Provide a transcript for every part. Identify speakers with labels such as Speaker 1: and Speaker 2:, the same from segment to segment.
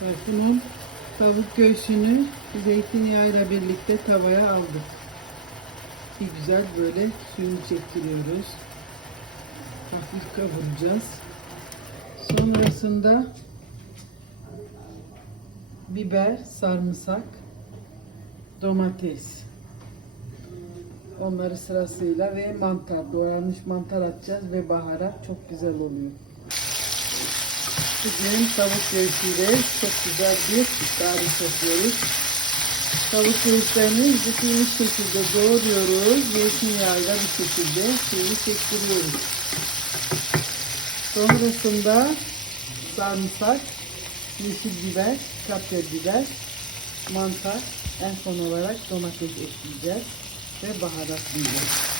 Speaker 1: Bunun tavuk göğsünü zeytinyağıyla birlikte tavaya aldık. Bir güzel böyle suyunu çektiriyoruz. Hafif kavuracağız. Sonrasında biber, sarımsak, domates. Onları sırasıyla ve mantar, doğranmış mantar atacağız ve baharat çok güzel oluyor. Bugün tavuk göğsüyle çok güzel bir tarif yapıyoruz. Tavuk göğüslerini dikilmiş şekilde doğruyoruz. Zeytinyağıyla bir şekilde suyunu çektiriyoruz. Sonrasında sarımsak, yeşil biber, kapya biber, mantar, en son olarak domates ekleyeceğiz ve baharatlayacağız.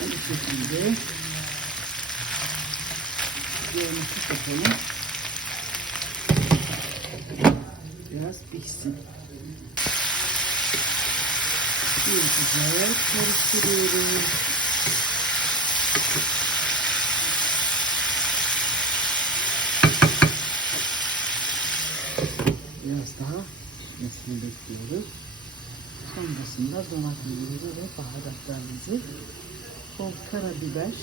Speaker 1: Bu şekilde üzerine kapatalım. Biraz pişsin. Bir güzel karıştırıyoruz. Biraz daha pişmesini bekliyoruz. Sonrasında domatesleri ve baharatlarımızı bol karabiber,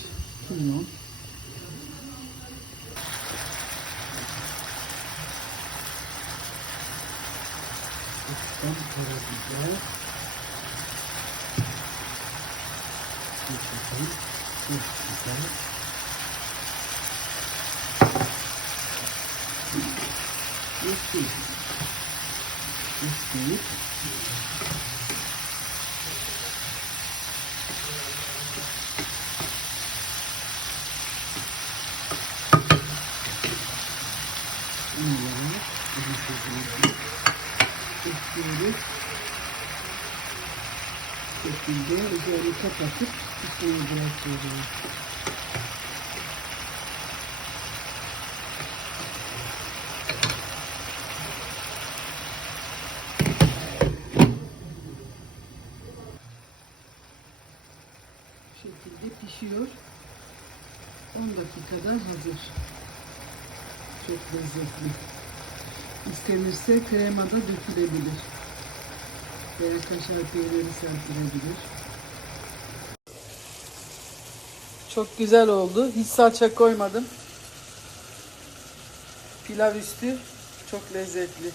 Speaker 1: kimyon, Üstten karabiber, Üstten biber, Yeşil, Yeşil, Bunları bu şekilde ekliyoruz. Bu şekilde üzerini kapatıp pişmeye bırakıyoruz. Şekilde pişiyor. 10 dakikada hazır. Çok lezzetli. İstenirse krema da dökülebilir. Veya kaşar peyniri serpilebilir. Çok güzel oldu. Hiç salça koymadım. Pilav üstü çok lezzetli.